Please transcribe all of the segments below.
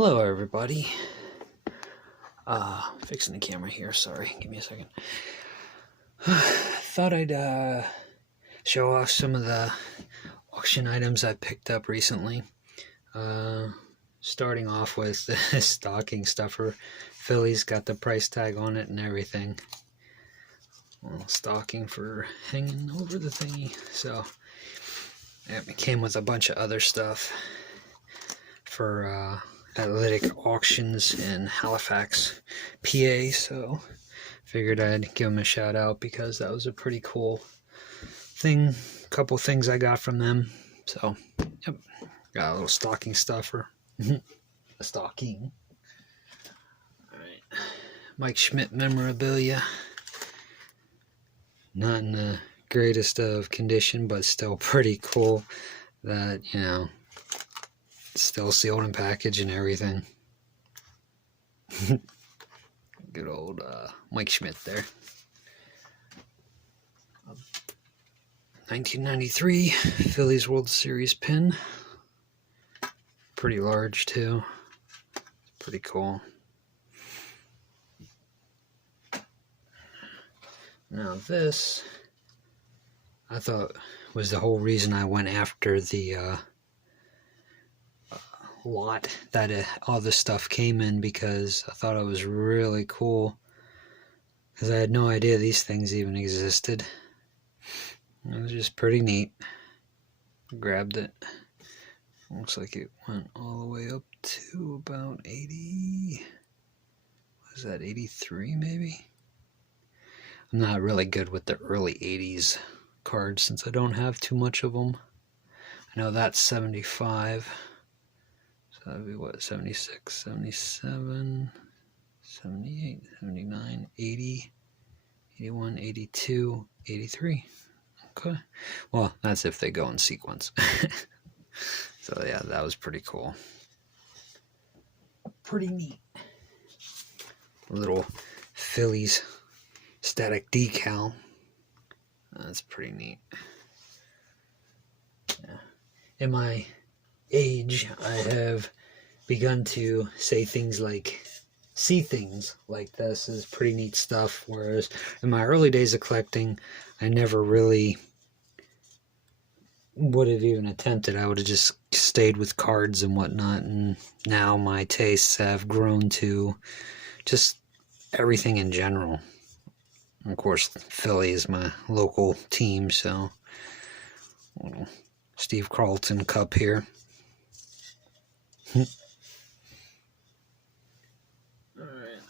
Hello everybody. Fixing the camera here, sorry, give me a second. Thought I'd show off some of the auction items I picked up recently. Starting off with the stocking stuffer. Phillies got the price tag on it and everything. Little stocking for hanging over the thingy. So it came with a bunch of other stuff for athletic auctions in Halifax, PA, so figured I'd give them a shout out because that was a pretty cool thing. Couple things I got from them. So, yep, got a little stocking stuffer. A stocking. Alright, Mike Schmidt memorabilia. Not in the greatest of condition, but still pretty cool that, you know, still sealed and packaged and everything. Good old Mike Schmidt there. 1993 Phillies World Series pin. Pretty large too. Pretty cool. Now this, I thought, was the whole reason I went after the lot that all this stuff came in, because I thought it was really cool, because I had no idea these things even existed. It was just pretty neat. Grabbed it. Looks like it went all the way up to about 80. What is that, 83 maybe? I'm not really good with the early 80s cards since I don't have too much of them. I know that's 75. So that'd be what, 76, 77, 78, 79, 80, 81, 82, 83. Okay. Well, that's if they go in sequence. So yeah, that was pretty cool. Pretty neat. Little Phillies static decal. That's pretty neat. Yeah. In my age, I have begun to say things like, see things like this is pretty neat stuff, whereas in my early days of collecting, I never really would have even attempted. I would have just stayed with cards and whatnot, and now my tastes have grown to just everything in general. And of course, Philly is my local team, so little Steve Carlton cup here. Alright,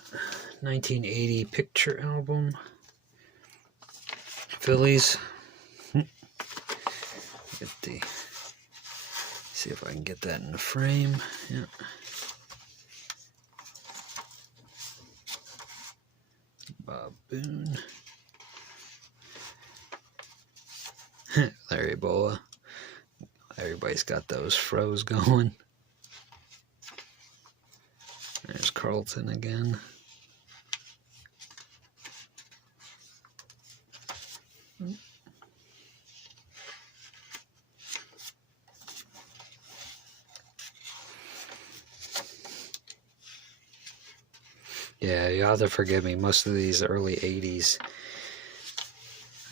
1980 picture album. Phillies. Get the, see if I can get that in the frame. Yeah. Bob Boone. Larry Boa. Everybody's got those froze going. There's Carlton again. Yeah, you'll have to forgive me. Most of these early 80s,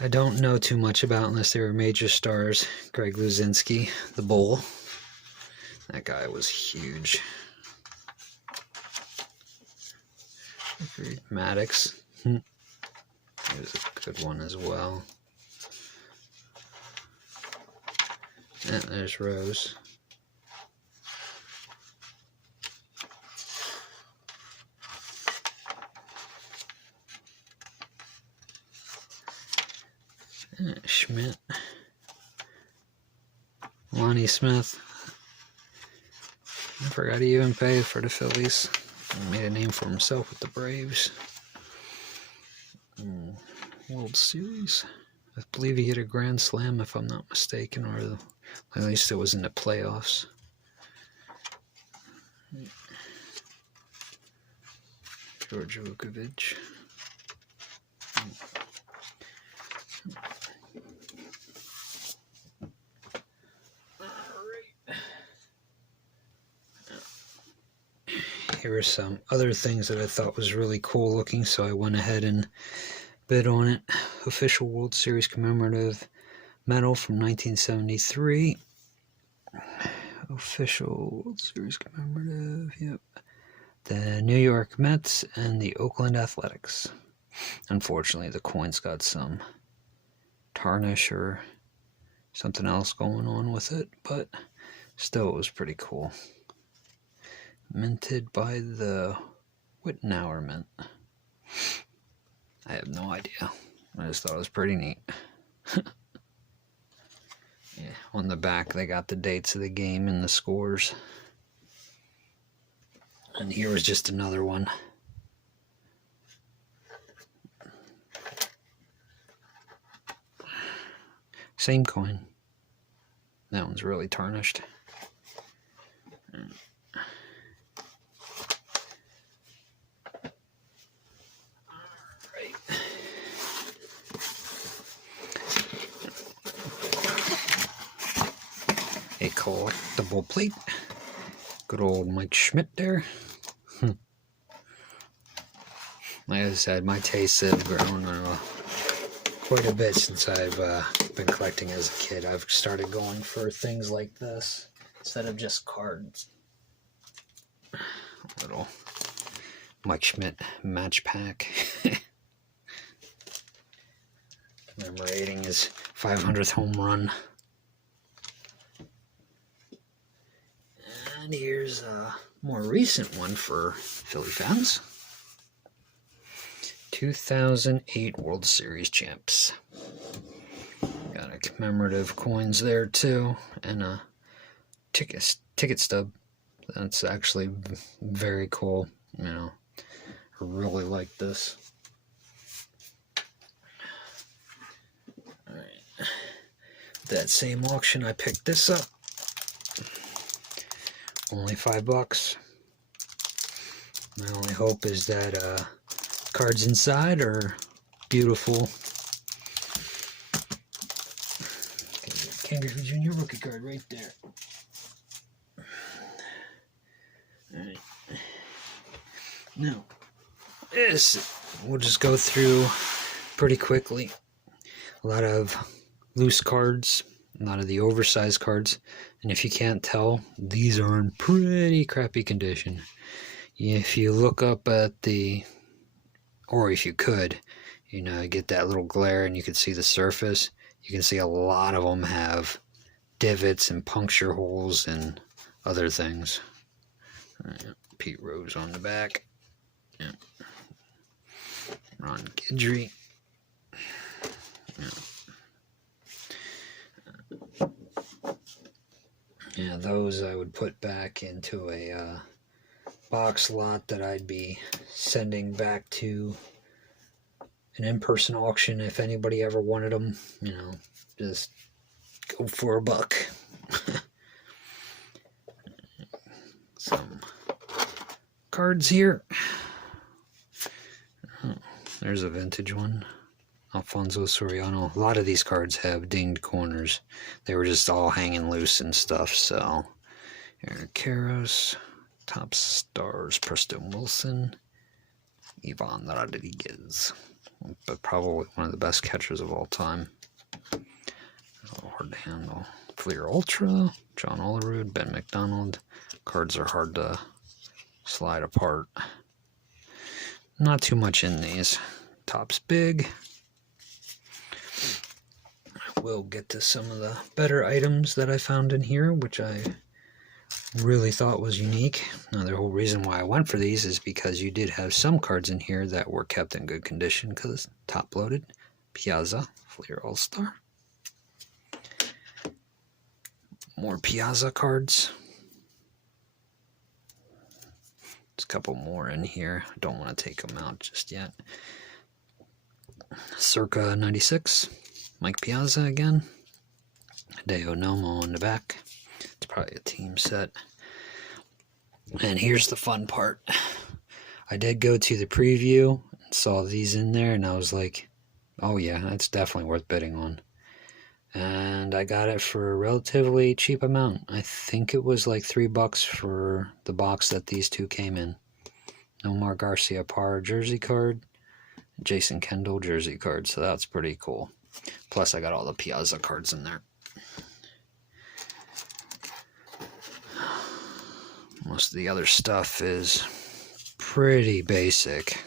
I don't know too much about unless they were major stars. Greg Luzinski, the Bull. That guy was huge. Maddox. He was a good one as well. And there's Rose. Schmidt. Lonnie Smith. I forgot he even paid for the Phillies. He made a name for himself with the Braves. World Series. I believe he hit a grand slam, if I'm not mistaken, or at least it was in the playoffs. George Vukovic. here are some other things that I thought was really cool looking, so I went ahead and bid on it. Official World Series commemorative medal from 1973. Official World Series commemorative, yep. The New York Mets and the Oakland Athletics. Unfortunately, the coin's got some tarnish or something else going on with it, but still, it was pretty cool. Minted by the Wittenauer Mint. I have no idea. I just thought it was pretty neat. Yeah, on the back, they got the dates of the game and the scores. And here was just another one. Same coin. That one's really tarnished. A collectible plate. Good old Mike Schmidt there. Like I said, my tastes have grown quite a bit since I've been collecting as a kid. I've started going for things like this instead of just cards. Little Mike Schmidt match pack. Commemorating his 500th home run. And here's a more recent one for Philly fans. 2008 World Series champs. Got a commemorative coins there too, and a ticket stub. That's actually very cool. You know, I really like this. All right. That same auction, I picked this up. Only $5. My only hope is that cards inside are beautiful. Ken Griffey Jr. rookie card right there. Alright. Now, this we'll just go through pretty quickly. A lot of loose cards, a lot of the oversized cards. And if you can't tell, these are in pretty crappy condition. If you look up at the, or if you could, you know, get that little glare and you can see the surface, you can see a lot of them have divots and puncture holes and other things. Pete Rose on the back. Yeah. Ron Guidry. Yeah, those I would put back into a box lot that I'd be sending back to an in-person auction if anybody ever wanted them. You know, just go for $1. Some cards here. Oh, there's a vintage one. Alfonso Soriano. A lot of these cards have dinged corners. They were just all hanging loose and stuff, so. Eric Karros. Top stars, Preston Wilson. Ivan Rodriguez. But probably one of the best catchers of all time. A little hard to handle. Fleer Ultra. John Olerud. Ben McDonald. Cards are hard to slide apart. Not too much in these. Top's big. We'll get to some of the better items that I found in here, which I really thought was unique. Now, the whole reason why I went for these is because you did have some cards in here that were kept in good condition because top-loaded. Piazza, Fleer All-Star. More Piazza cards. There's a couple more in here. I don't want to take them out just yet. Circa 96. Mike Piazza again. Hideo Nomo on the back. It's probably a team set. And here's the fun part. I did go to the preview and saw these in there, and I was like, oh yeah, that's definitely worth bidding on. And I got it for a relatively cheap amount. I think it was like $3 for the box that these two came in. Nomar Garcia Parra jersey card, Jason Kendall jersey card, so that's pretty cool. Plus I got all the Piazza cards in there. Most of the other stuff is pretty basic.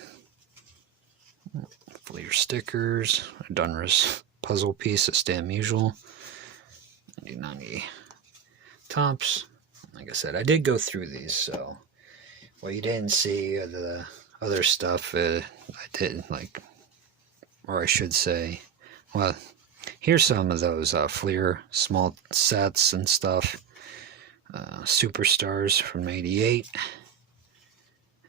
Fleer stickers, a Donruss puzzle piece, a Stan Musial, 90 tops. Like I said, I did go through these, so what you didn't see the other stuff I did, like, or I should say, well, here's some of those Fleer small sets and stuff. Superstars from '88,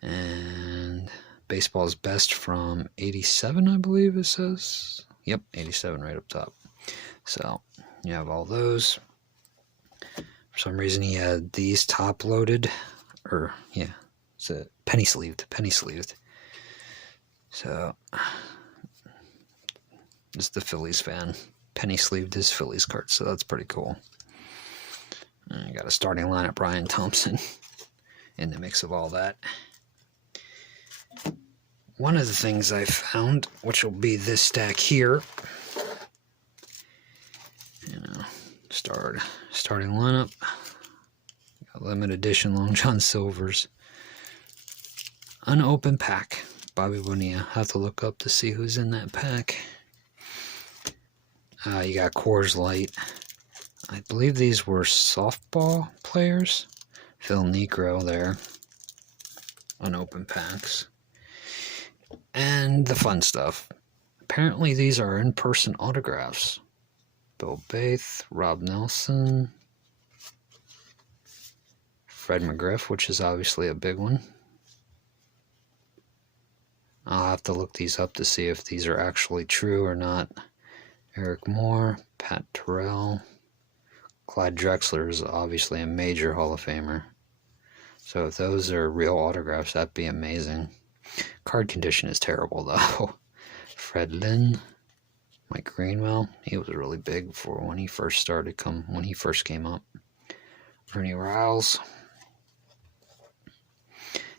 and Baseball's Best from '87, I believe it says. Yep, '87 right up top. So you have all those. For some reason he had these top loaded, or yeah, it's a penny sleeved. So just the Phillies fan, penny sleeved his Phillies card, so that's pretty cool. And you got a starting lineup, Ryan Thompson, in the mix of all that. One of the things I found, which will be this stack here, starting lineup, got limited edition Long John Silver's, unopened pack, Bobby Bonilla. Have to look up to see who's in that pack. You got Coors Light. I believe these were softball players. Phil Negro there. Unopened packs. And the fun stuff. Apparently these are in-person autographs. Bill Baith, Rob Nelson, Fred McGriff, which is obviously a big one. I'll have to look these up to see if these are actually true or not. Eric Moore, Pat Terrell, Clyde Drexler is obviously a major Hall of Famer. So if those are real autographs, that'd be amazing. Card condition is terrible though. Fred Lynn, Mike Greenwell, he was really big for when he first came up. Ernie Riles.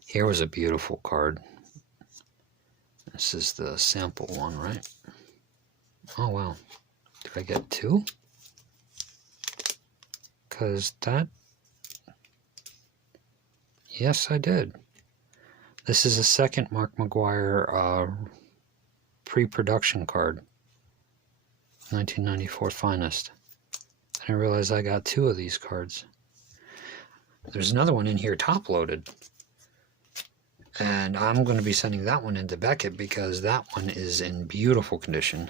Here was a beautiful card. This is the sample one, right? Oh wow. Did I get two? Because that... Yes, I did. This is a second Mark McGwire pre-production card. 1994 Finest. I didn't realize I got two of these cards. There's another one in here top-loaded. And I'm going to be sending that one into Beckett because that one is in beautiful condition.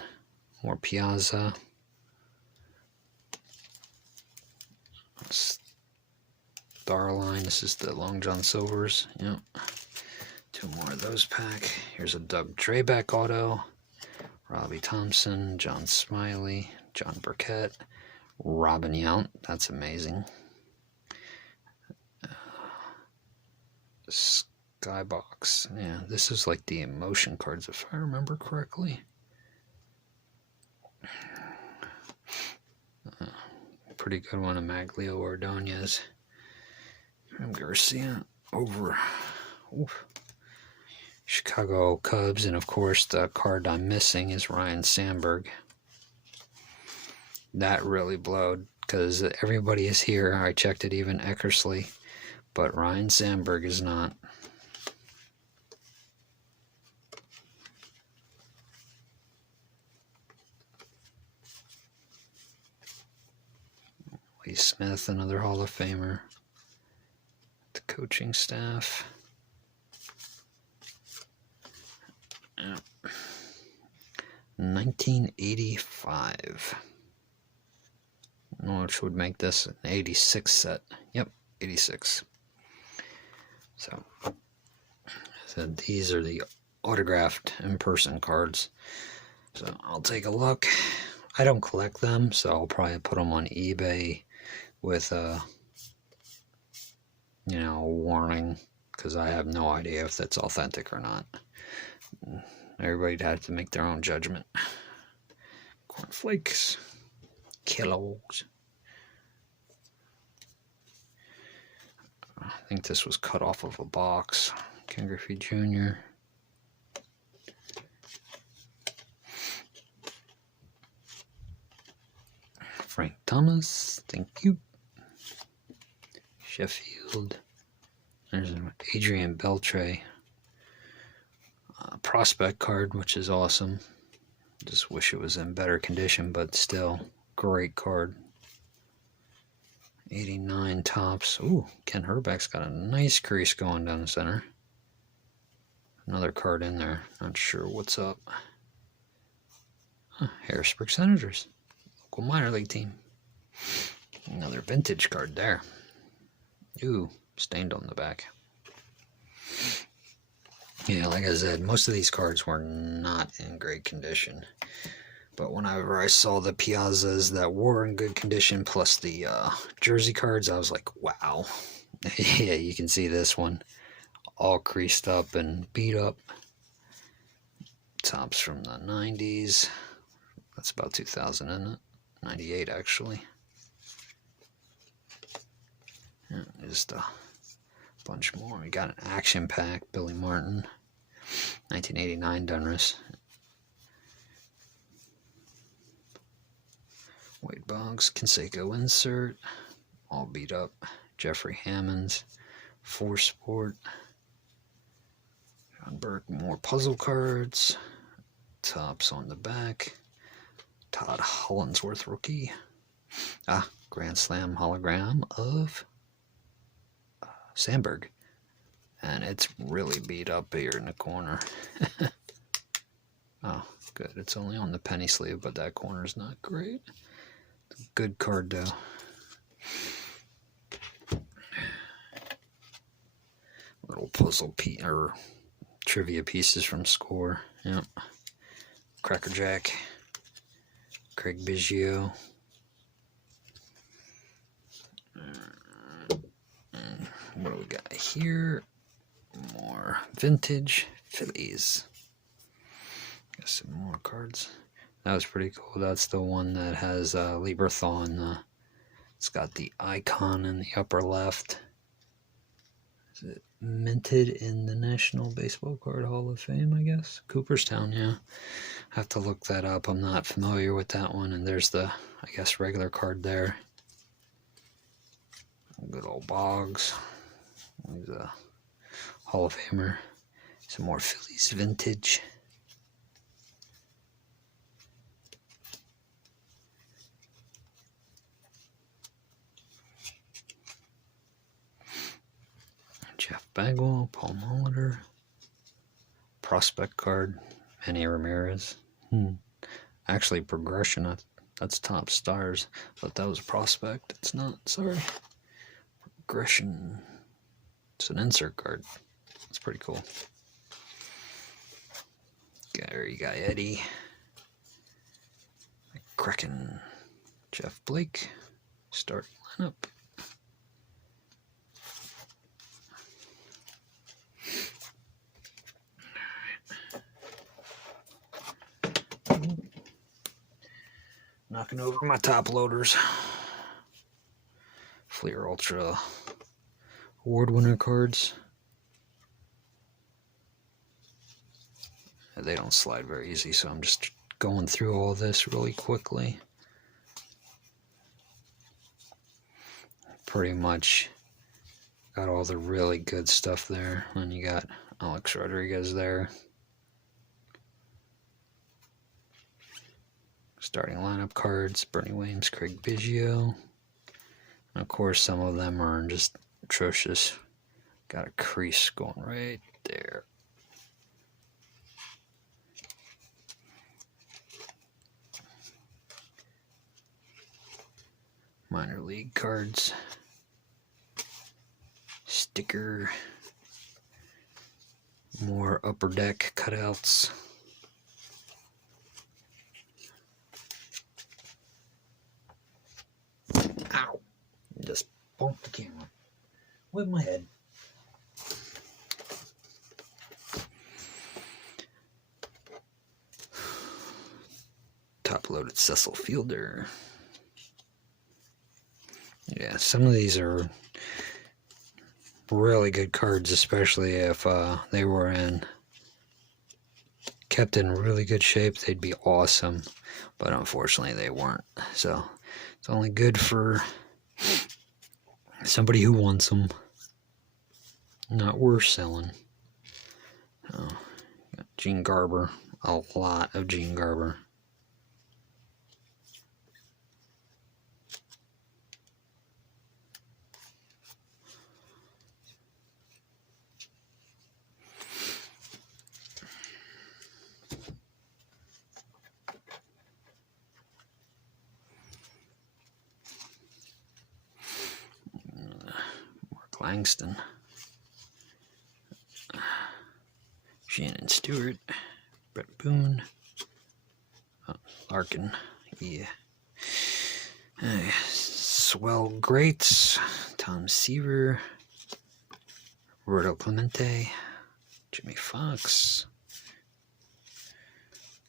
More Piazza. Starline. This is the Long John Silvers. Yep. Two more of those pack. Here's a Doug Drabek auto. Robbie Thompson, John Smiley, John Burkett, Robin Yount. That's amazing. Skybox. Yeah, this is like the emotion cards, if I remember correctly. Pretty good one of Maglio Ordonez. Garcia over. Oof. Chicago Cubs, and of course the card I'm missing is Ryan Sandberg. That really blowed because everybody is here. I checked it, even Eckersley, but Ryan Sandberg is not. Lee Smith, another Hall of Famer. The coaching staff. Yeah. 1985. Which would make this an 86 set. Yep, 86. So these are the autographed in-person cards. So I'll take a look. I don't collect them, so I'll probably put them on eBay with a warning, because I have no idea if that's authentic or not. Everybody'd have to make their own judgment. Cornflakes. Kellogg's. I think this was cut off of a box. Ken Griffey Jr. Frank Thomas, thank you. Sheffield. There's an Adrian Beltre prospect card, which is awesome. Just wish it was in better condition, but still, great card. 89 tops. Ooh, Ken Herbeck's got a nice crease going down the center. Another card in there. Not sure what's up. Harrisburg Senators. Local minor league team. Another vintage card there. Ooh, stained on the back. Yeah, like I said, most of these cards were not in great condition. But whenever I saw the Piazzas that were in good condition, plus the jersey cards, I was like, wow. Yeah, you can see this one. All creased up and beat up. Tops from the 90s. That's about 2000, isn't it? 98, actually. Yeah, just a bunch more. We got an action pack, Billy Martin. 1989 Donruss. Wade Boggs, Canseco insert. All beat up. Jeffrey Hammonds. Force Sport. John Burke, more puzzle cards. Tops on the back. Todd Hollandsworth rookie. Grand Slam hologram of Sandberg. And it's really beat up here in the corner. Oh, good. It's only on the penny sleeve, but that corner's not great. Good card, though. Little puzzle or trivia pieces from Score. Yep. Cracker Jack. Craig Biggio. What do we got here? More vintage Phillies. Got some more cards. That was pretty cool. That's the one that has Lieberthon. It's got the icon in the upper left. Is it minted in the National Baseball Card Hall of Fame, I guess? Cooperstown, yeah. I have to look that up. I'm not familiar with that one. And there's the, I guess, regular card there. Good old Boggs. He's a Hall of Famer. Some more Phillies vintage. Jeff Bagwell, Paul Molitor. Prospect card, Manny Ramirez. Actually, progression. That's top stars. But that was a prospect. It's not. Sorry. Progression. It's an insert card. It's pretty cool. Gary Gaetti. Kraken. Jeff Blake. Starting lineup. Knocking over my top loaders. Fleer Ultra award winner cards. They don't slide very easy, so I'm just going through all this really quickly. Pretty much got all the really good stuff there. And you got Alex Rodriguez there. Starting lineup cards, Bernie Williams, Craig Biggio. And of course, some of them are just atrocious. Got a crease going right there. Minor league cards. Sticker. More upper deck cutouts. Ow! Just bumped the camera with my head. Top loaded Cecil Fielder. Yeah, some of these are really good cards, especially if they were kept in really good shape. They'd be awesome, but unfortunately they weren't. So it's only good for somebody who wants them. Not worth selling. Oh, Gene Garber, a lot of Gene Garber. Mark Langston. Shannon Stewart. Brett Boone. Oh, Larkin. Yeah. Swell Greats. Tom Seaver. Roberto Clemente. Jimmy Fox.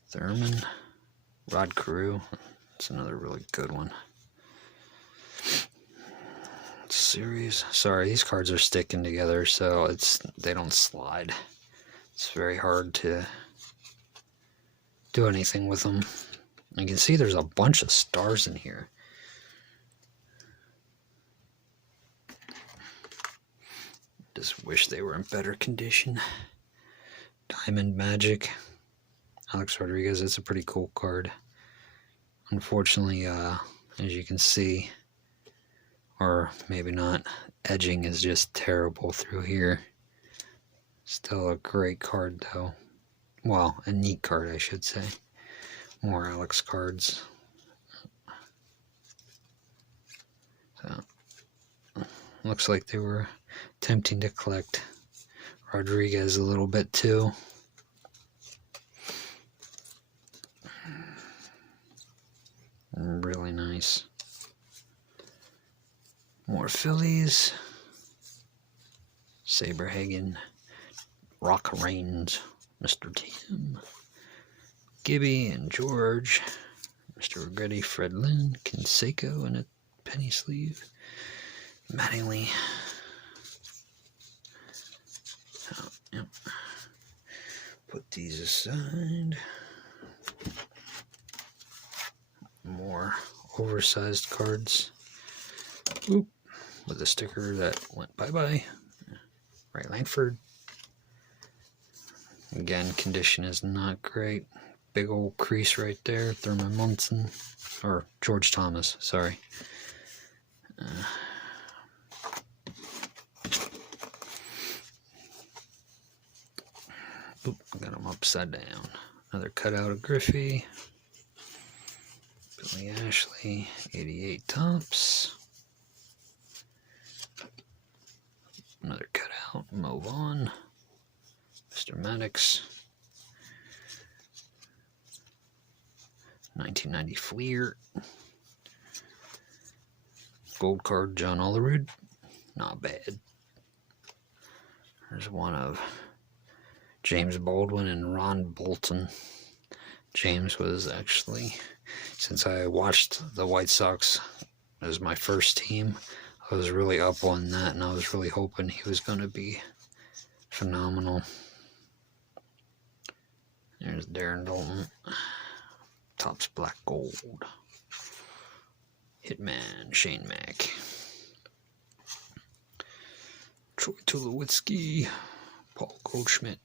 Thurman. Rod Carew. That's another really good one. Series. Sorry, these cards are sticking together, so they don't slide. It's very hard to do anything with them. You can see there's a bunch of stars in here. Just wish they were in better condition. Diamond Magic. Alex Rodriguez, it's a pretty cool card. Unfortunately, as you can see, or maybe not, edging is just terrible through here. Still a great card though. Well, a neat card I should say. More Alex cards. So, looks like they were attempting to collect Rodriguez a little bit too. Really nice. More Phillies. Saberhagen. Rock Reigns. Mr. Tim. Gibby and George. Mr. Regretti, Fred Lynn. Canseco in a penny sleeve. Mattingly. Oh, yep. Put these aside. More oversized cards. Oop. With a sticker that went bye-bye. Ray Langford. Again, condition is not great. Big old crease right there. Thurman Munson. Or George Thomas, sorry. Oop, got him upside down. Another cutout of Griffey. Billy Ashley, 88 Tops. Another cutout, Mo Vaughn. Mr. Maddox. 1990 Fleer. Gold card, John Olerud. Not bad. There's one of James Baldwin and Ron Bolton. James was actually, since I watched the White Sox as my first team, I was really up on that, and I was really hoping he was going to be phenomenal. There's Darren Dalton. Topps Black Gold. Hitman, Shane Mack. Troy Tulowitzki. Paul Goldschmidt.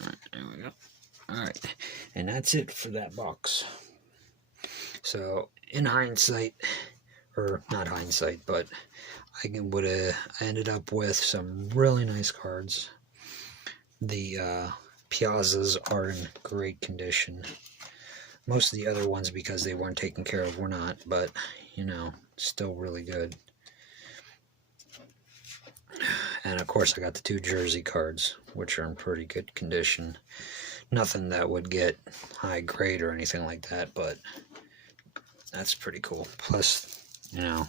Alright, there we go. Alright, and that's it for that box. So, in hindsight, or not hindsight, but I ended up with some really nice cards. The Piazzas are in great condition. Most of the other ones, because they weren't taken care of, were not, but, you know, still really good. And, of course, I got the 2 jersey cards, which are in pretty good condition. Nothing that would get high grade or anything like that, but that's pretty cool. Plus, you know,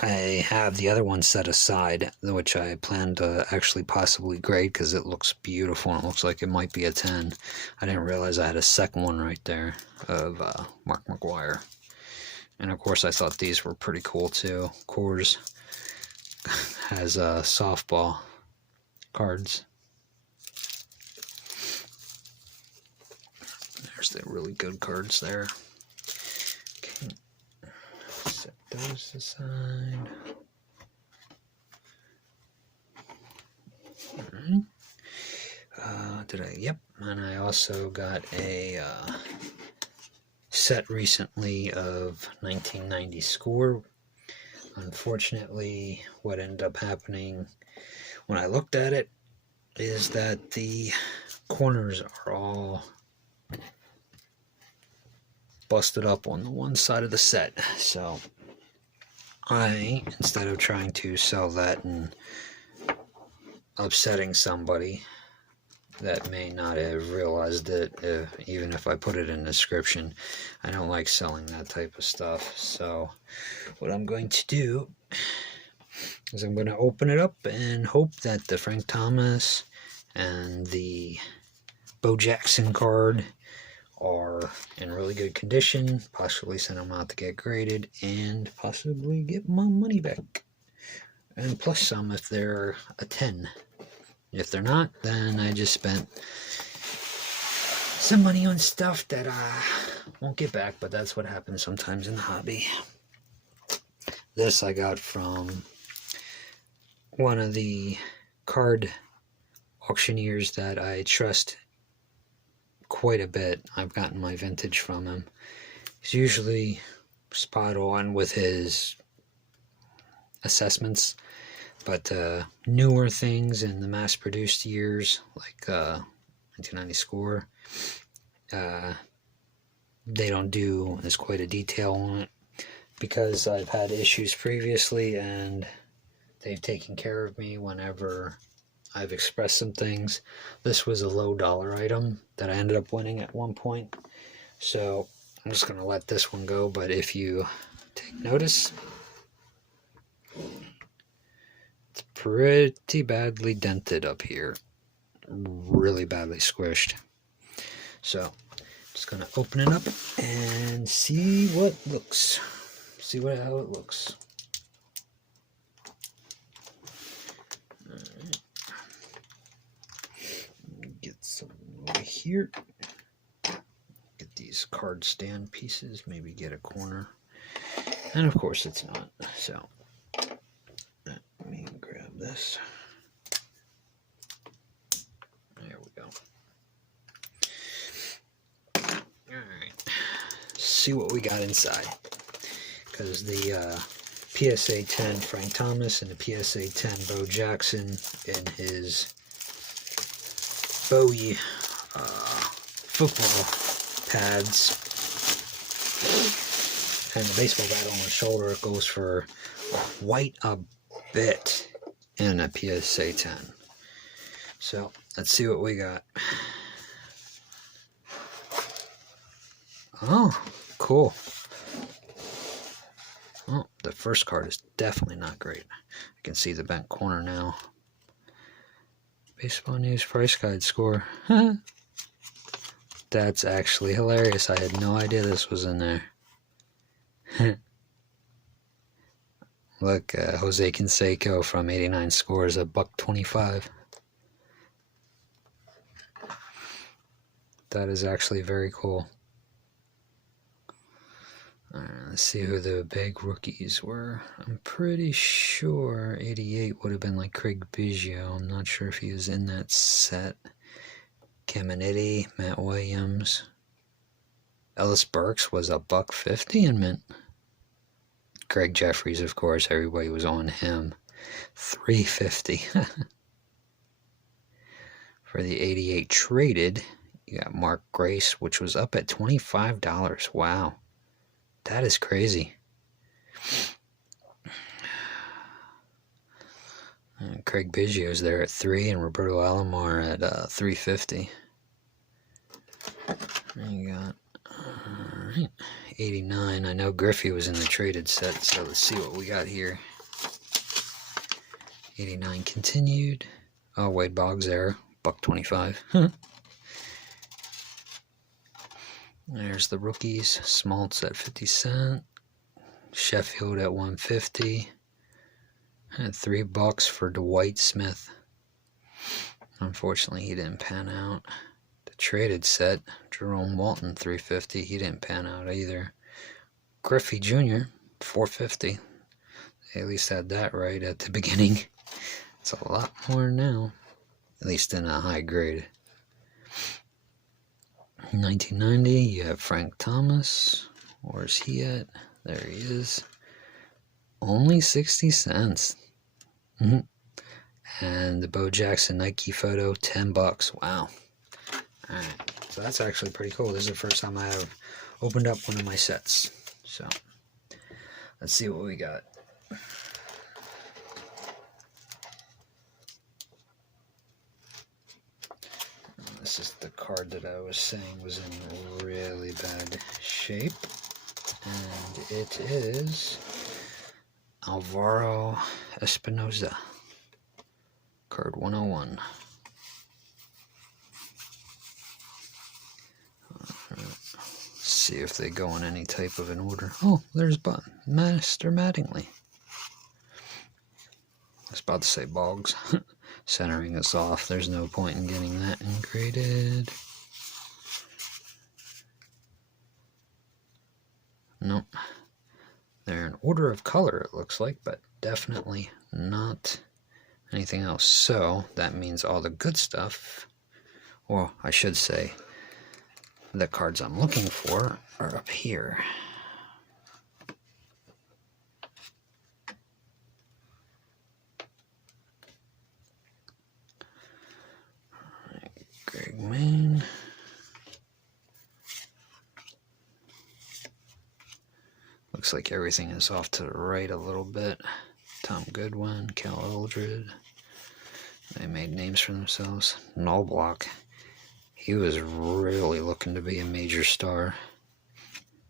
I have the other one set aside, which I plan to actually possibly grade because it looks beautiful and it looks like it might be a 10. I didn't realize I had a second one right there of Mark McGwire. And of course I thought these were pretty cool too. Coors has softball cards. There's the really good cards there. Okay. Set those aside. Alright. Yep. And I also got a set recently of 1990 score. Unfortunately, what ended up happening when I looked at it is that the corners are all busted up on the one side of the set. So I, instead of trying to sell that and upsetting somebody that may not have realized it, even if I put it in the description, I don't like selling that type of stuff. So what I'm going to do is I'm going to open it up and hope that the Frank Thomas and the Bo Jackson card are in really good condition, possibly send them out to get graded, and possibly get my money back. And plus some if they're a 10. If they're not, then I just spent some money on stuff that I won't get back, but that's what happens sometimes in the hobby. This I got from one of the card auctioneers that I trust quite a bit. I've gotten my vintage from him. He's usually spot on with his assessments, but newer things in the mass-produced years, like 1990 score, they don't do as quite a detail on it, because I've had issues previously and they've taken care of me whenever I've expressed some things. This was a low dollar item that I ended up winning at one point, so I'm just going to let this one go. But if you take notice, it's pretty badly dented up here, really badly squished. So just going to open it up and see how it looks. Alright. Get some over here. Get these card stand pieces, maybe get a corner. And of course it's not. So let me grab this. There we go. Alright. See what we got inside. Because the PSA 10 Frank Thomas and the PSA 10 Bo Jackson in his Bowie football pads and the baseball bat on the shoulder, it goes for quite a bit in a PSA 10. So let's see what we got. Oh, cool. Oh, the first card is definitely not great. I can see the bent corner now. Baseball News Price Guide score. That's actually hilarious. I had no idea this was in there. Look, Jose Canseco from 89 scores $1.25. That is actually very cool. Let's see who the big rookies were. I'm pretty sure 88 would have been like Craig Biggio. I'm not sure if he was in that set. Caminiti, Matt Williams. Ellis Burks was $1.50 in mint. Greg Jeffries, of course, everybody was on him. $3.50. For the 88 traded, you got Mark Grace, which was up at $25. Wow. That is crazy. And Craig Biggio's there at $3 and Roberto Alomar at $3.50. You got 89. I know Griffey was in the traded set, so let's see what we got here. 89 continued. Oh, Wade Boggs there, $1.25. There's the rookies. Smoltz at 50 cents. Sheffield at 150. And $3 for Dwight Smith. Unfortunately, he didn't pan out. The traded set, Jerome Walton, $350. He didn't pan out either. Griffey Jr., $450. They at least had that right at the beginning. It's a lot more now, at least in a high grade. 1990, you have Frank Thomas. Where's he at? There he is. Only 60 cents. And the Bo Jackson Nike photo, $10. Wow. Alright, so that's actually pretty cool. This is the first time I have opened up one of my sets. So, let's see what we got. This is the card that I was saying was in really bad shape. And it is Alvaro Espinoza. Card 101. See if they go in any type of an order. Oh, there's Master Mattingly. I was about to say Boggs. Centering us off. There's no point in getting that engraded. Nope. They're in order of color, it looks like, but definitely not anything else. So that means all the good stuff, or I should say, the cards I'm looking for are up here. Greg Main. Looks like everything is off to the right a little bit. Tom Goodwin, Cal Eldred. They made names for themselves. Nullblock. He was really looking to be a major star.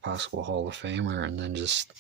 Possible Hall of Famer, and then just